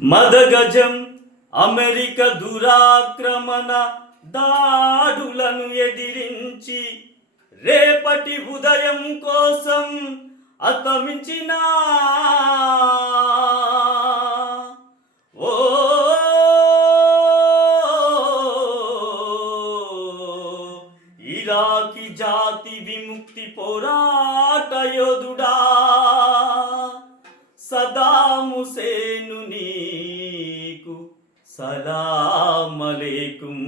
మదగజం America దురాక్రమణ దాడులను ఎదిరించి రేపటి ఉదయం కోసం అతమించిన ఓ ఇరాకీ జాతి విముక్తి పోరాట యోధుడా సదాం హుసేన్ నీకు సలాం అలైకుం.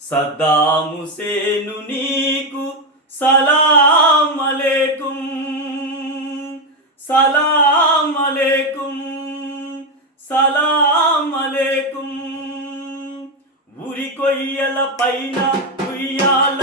సద్దాం హుసేన్ నీకు సలాం అలైకుం, సలాం అలైకుం, సలాం అలైకుం. ఉరి కొయ్యల పైన ఉయ్యాల